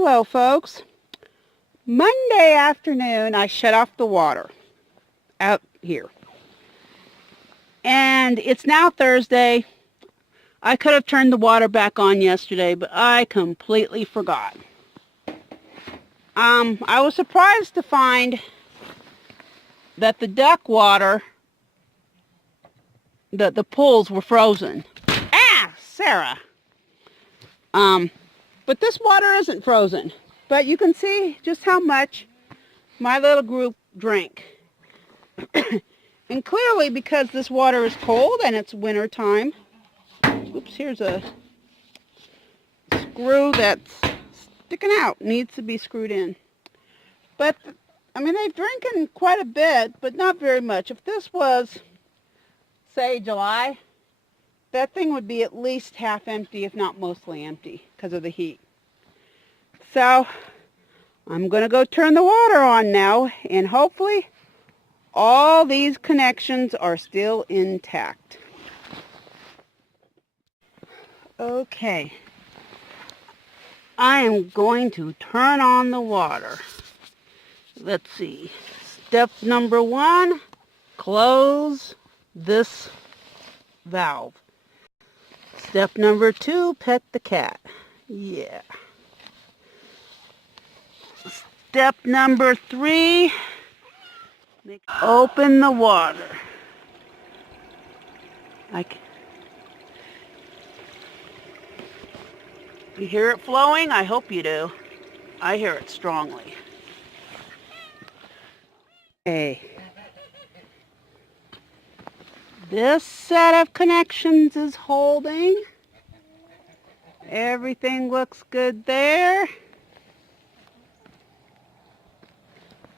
Hello folks. Monday afternoon I shut off the water out here. And it's now Thursday. I could have turned the water back on yesterday, but I completely forgot. I was surprised to find that the duck water, the pools were frozen. Ah, Sarah! But this water isn't frozen. But you can see just how much my little group drank. And clearly because this water is cold and it's winter time. Oops, here's a screw that's sticking out. Needs to be screwed in. But, I mean, they've drinking quite a bit, but not very much. If this was, say, July, that thing would be at least half empty, if not mostly empty, because of the heat. So, I'm going to go turn the water on now, and hopefully all these connections are still intact. Okay. I am going to turn on the water. Let's see. Step number 1, close this valve. Step number 2, pet the cat. Yeah. Step number 3, open the water. You hear it flowing? I hope you do. I hear it strongly. Okay. This set of connections is holding. Everything looks good there.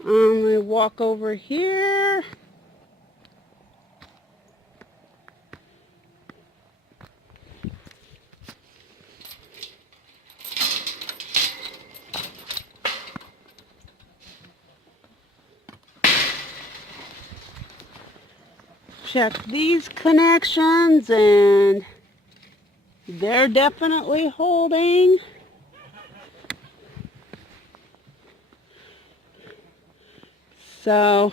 I'm going to walk over here. Check these connections and they're definitely holding. So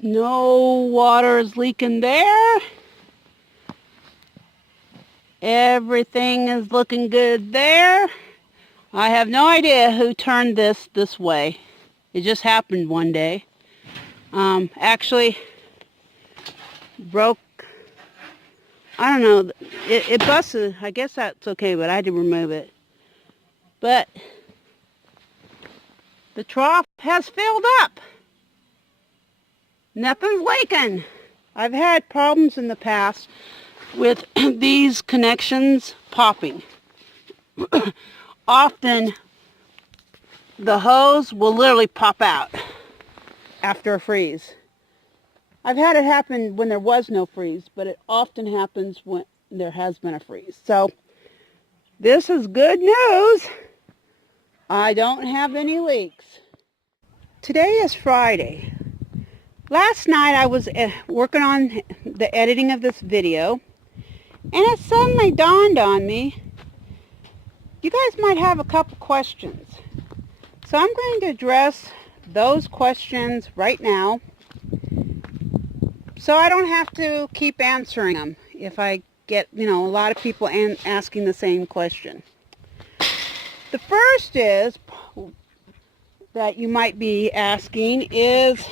no water is leaking there. Everything is looking good there. I have no idea who turned this way. It just happened one day. Actually broke, I don't know, it busted. I guess that's okay, but I had to remove it. But the trough has filled up. Nothing's leaking. I've had problems in the past with these connections popping. Often the hose will literally pop out after a freeze. I've had it happen when there was no freeze, but it often happens when there has been a freeze. So this is good news. I don't have any leaks. Today is Friday. Last night I was working on the editing of this video, and it suddenly dawned on me, you guys might have a couple questions. So I'm going to address those questions right now, so I don't have to keep answering them if I get, a lot of people asking the same question. The first is, that you might be asking, is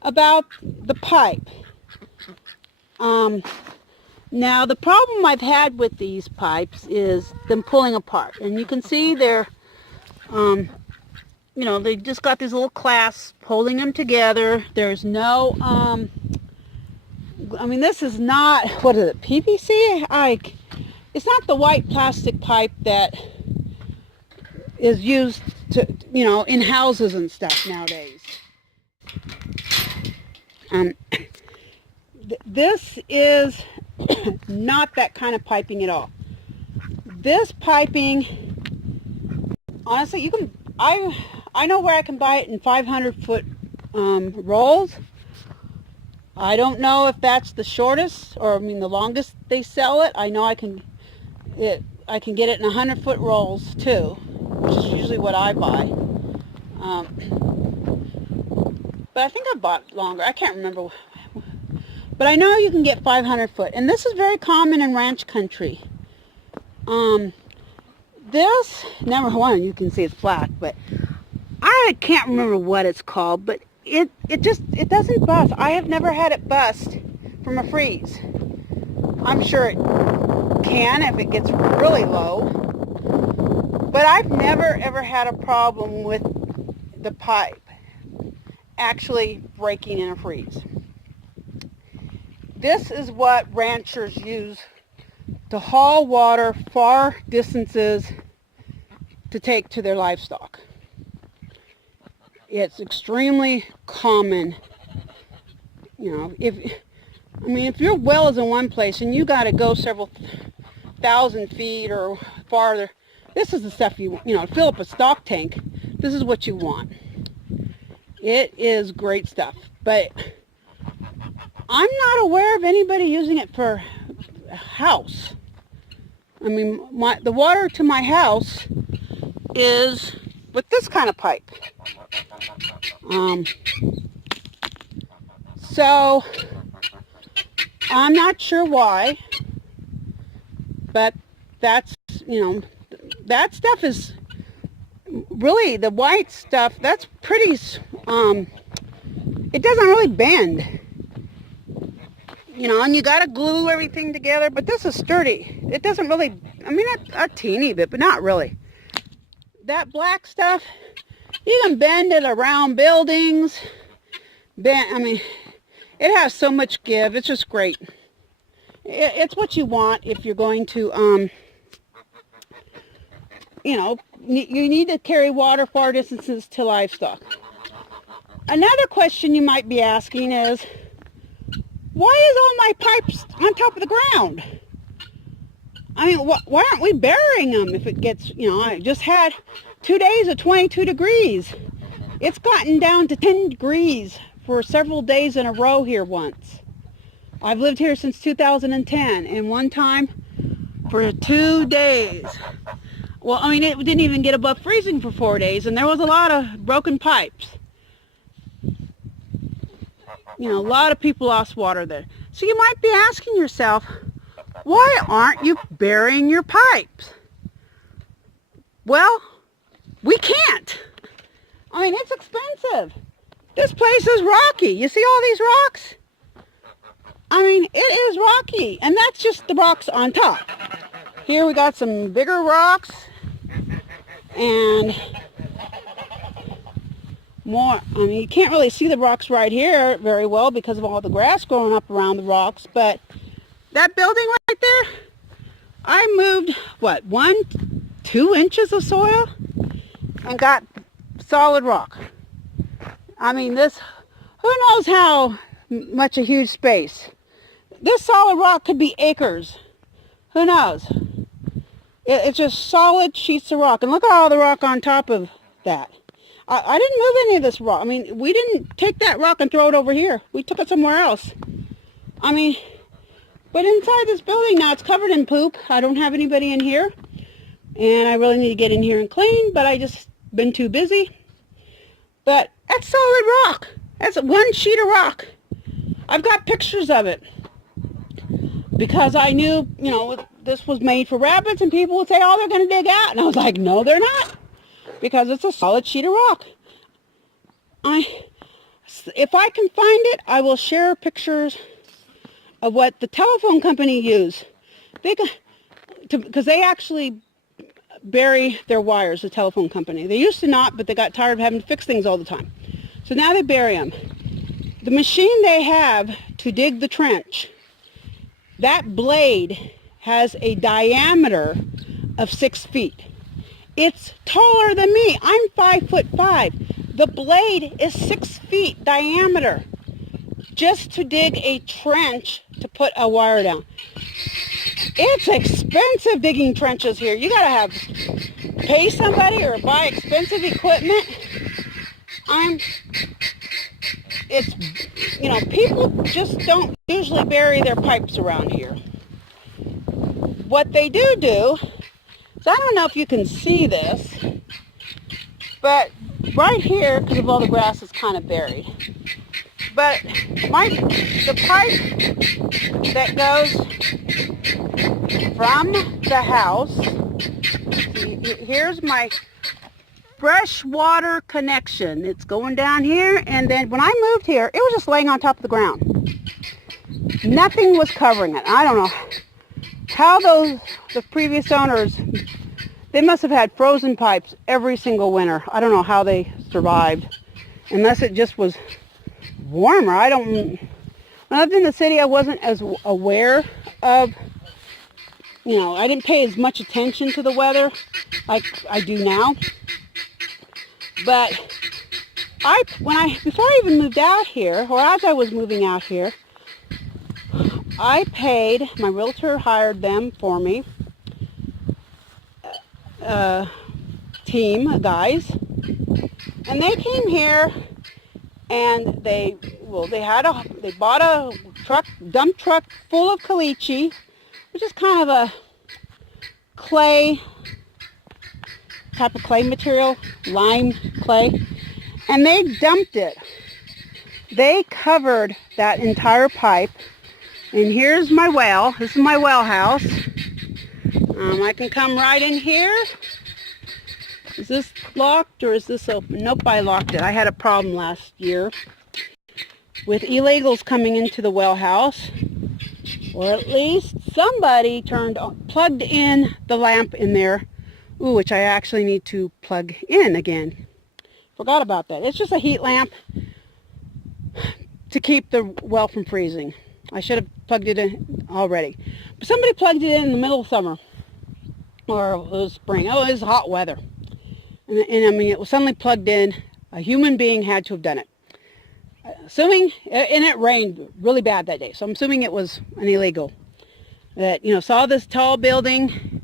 about the pipe. Now, the problem I've had with these pipes is them pulling apart. And you can see they're, they just got these little clasps holding them together. There's no, this is not, what is it, PVC? It's not the white plastic pipe that is used to, in houses and stuff nowadays. This is not that kind of piping at all. This piping, honestly, I know where I can buy it in 500-foot rolls. I don't know if that's the shortest, or I mean the longest they sell it. I know I can get it in 100-foot rolls too, which is usually what I buy. But I think I bought longer. I can't remember. But I know you can get 500 foot, and this is very common in ranch country. This, number one, you can see it's black, but I can't remember what it's called, but it doesn't bust. I have never had it bust from a freeze. I'm sure it can if it gets really low, but I've never ever had a problem with the pipe actually breaking in a freeze. This is what ranchers use to haul water far distances to take to their livestock. It's extremely common. You know, if your well is in one place and you got to go several thousand feet or farther, this is the stuff to fill up a stock tank. This is what you want. It is great stuff, but I'm not aware of anybody using it for a house. I mean, the water to my house is with this kind of pipe. So I'm not sure why, but that's, that stuff is really, the white stuff, that's pretty, it doesn't really bend. And you got to glue everything together, but this is sturdy. It doesn't really, a teeny bit, but not really. That black stuff, you can bend it around buildings. It has so much give. It's just great. It's what you want if you're going to, you need to carry water far distances to livestock. Another question you might be asking is, why is all my pipes on top of the ground? Why aren't we burying them if it gets, I just had 2 days of 22 degrees. It's gotten down to 10 degrees for several days in a row here once. I've lived here since 2010, and one time for 2 days. Well, it didn't even get above freezing for 4 days, and there was a lot of broken pipes. A lot of people lost water there. So you might be asking yourself, why aren't you burying your pipes? Well, we can't. It's expensive. This place is rocky. You see all these rocks? It is rocky, and that's just the rocks on top. Here we got some bigger rocks, and more. You can't really see the rocks right here very well because of all the grass growing up around the rocks, but that building right there, I moved, 2 inches of soil and got solid rock. This, who knows how much a huge space. This solid rock could be acres. Who knows? It's just solid sheets of rock. And look at all the rock on top of that. I didn't move any of this rock. We didn't take that rock and throw it over here. We took it somewhere else. But inside this building now, it's covered in poop. I don't have anybody in here. And I really need to get in here and clean, but I just been too busy. But that's solid rock. That's one sheet of rock. I've got pictures of it. Because I knew, this was made for rabbits, and people would say, oh, they're going to dig out. And I was like, no, they're not. Because it's a solid sheet of rock. If I can find it, I will share pictures of what the telephone company used. Because they actually bury their wires, the telephone company. They used to not, but they got tired of having to fix things all the time. So now they bury them. The machine they have to dig the trench, that blade has a diameter of 6 feet. It's taller than me. I'm 5'5". The blade is 6 feet diameter just to dig a trench to put a wire down. It's expensive digging trenches here. You gotta pay somebody or buy expensive equipment. it's, people just don't usually bury their pipes around here. What they do, so I don't know if you can see this, but right here, because of all the grass, is kind of buried. But the pipe that goes from the house, here's my fresh water connection. It's going down here, and then when I moved here, it was just laying on top of the ground. Nothing was covering it. I don't know how the previous owners, they must have had frozen pipes every single winter. I don't know how they survived, unless it just was warmer. When I lived in the city, I wasn't as aware of, I didn't pay as much attention to the weather like I do now. But before I even moved out here, or as I was moving out here, I paid, my realtor hired them for me, team of guys, and they came here and they bought a dump truck full of caliche, which is kind of a type of clay material, lime clay, and they dumped it. They covered that entire pipe, and here's my well. This is my well house. I can come right in here. Is this locked or is this open? Nope, I locked it. I had a problem last year with illegals coming into the well house, or at least somebody plugged in the lamp in there, which I actually need to plug in again. Forgot about that. It's just a heat lamp to keep the well from freezing. I should have plugged it in already. But somebody plugged it in the middle of summer, or it was spring. Oh, it was hot weather. And I mean, it was suddenly plugged in. A human being had to have done it. Assuming, and it rained really bad that day, so I'm assuming it was an illegal that, saw this tall building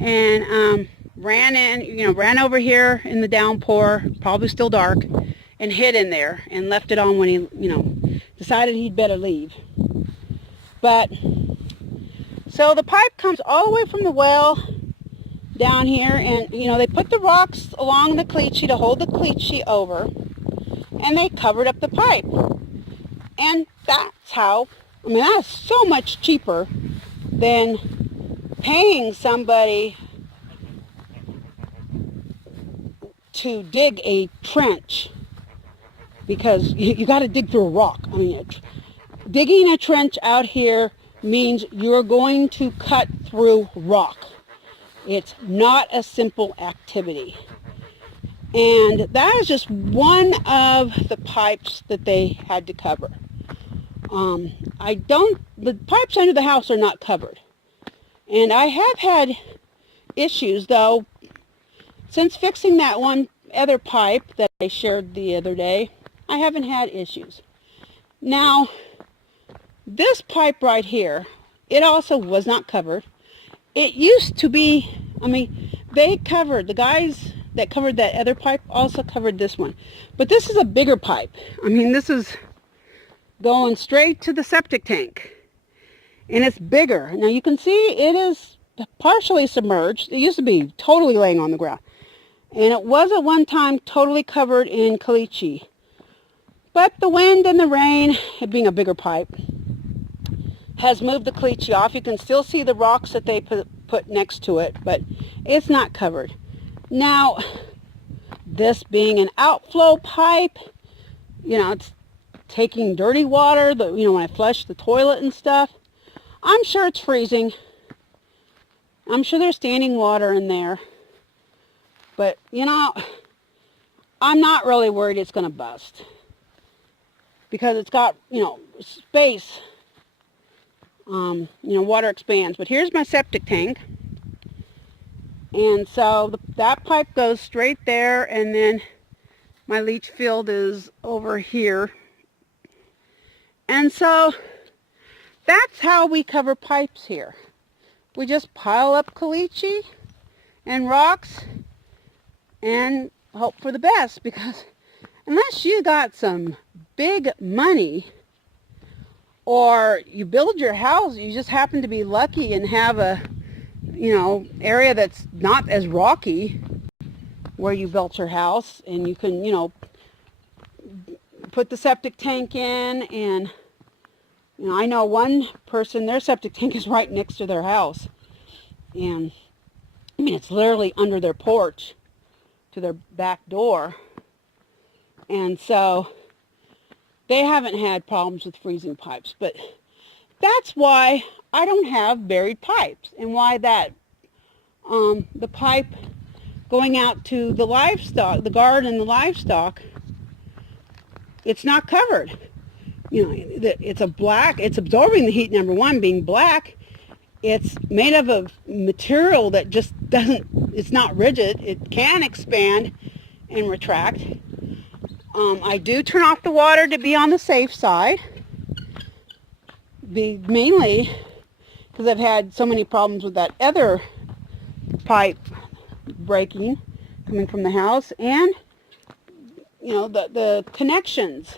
and ran over here in the downpour, probably still dark, and hid in there and left it on when he, decided he'd better leave. But, so the pipe comes all the way from the well down here, and, they put the rocks along the caliche to hold the caliche over, and they covered up the pipe. And that's how, that is so much cheaper than paying somebody to dig a trench, because you got to dig through a rock. Digging a trench out here means you're going to cut through rock. It's not a simple activity. And that is just one of the pipes that they had to cover. The pipes under the house are not covered. And I have had issues, though, since fixing that one other pipe that I shared the other day. I haven't had issues. Now, this pipe right here, it also was not covered. It used to be, the guys that covered that other pipe also covered this one. But this is a bigger pipe. This is going straight to the septic tank. And it's bigger. Now you can see it is partially submerged. It used to be totally laying on the ground. And it was at one time totally covered in caliche. But the wind and the rain, it being a bigger pipe, has moved the caliche off. You can still see the rocks that they put next to it, but it's not covered. Now, this being an outflow pipe, it's taking dirty water, when I flush the toilet and stuff. I'm sure it's freezing. I'm sure there's standing water in there. But, I'm not really worried it's going to bust. Because it's got, space. Water expands. But here's my septic tank. And so that pipe goes straight there, and then my leach field is over here. And so that's how we cover pipes here. We just pile up caliche and rocks and hope for the best, because unless you got some big money, or you build your house, you just happen to be lucky and have a, area that's not as rocky where you built your house, and you can, put the septic tank in. And I know one person, their septic tank is right next to their house, and it's literally under their porch to their back door, and so they haven't had problems with freezing pipes. But that's why I don't have buried pipes, and why that the pipe going out to the livestock, the garden and the livestock, it's not covered. It's it's absorbing the heat, number one, being black. It's made of a material that just it's not rigid. It can expand and retract. I do turn off the water to be on the safe side, mainly because I've had so many problems with that other pipe breaking coming from the house, and the connections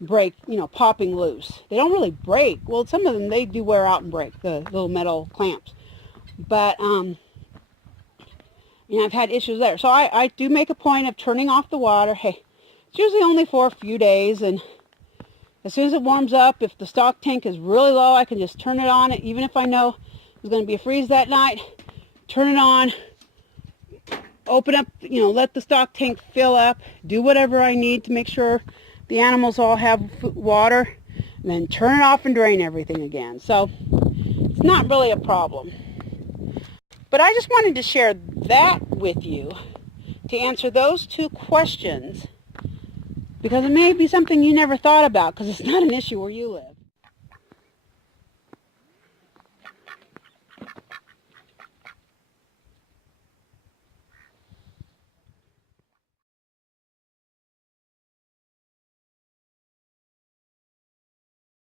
break, popping loose. They don't really break. Well, some of them, they do wear out and break, the little metal clamps. But I've had issues there. So I do make a point of turning off the water. Hey, it's usually only for a few days, and as soon as it warms up, if the stock tank is really low, I can just turn it on. Even if I know there's going to be a freeze that night, turn it on, open up, let the stock tank fill up, do whatever I need to make sure the animals all have water, and then turn it off and drain everything again. So it's not really a problem. But I just wanted to share that with you to answer those two questions, because it may be something you never thought about, because it's not an issue where you live.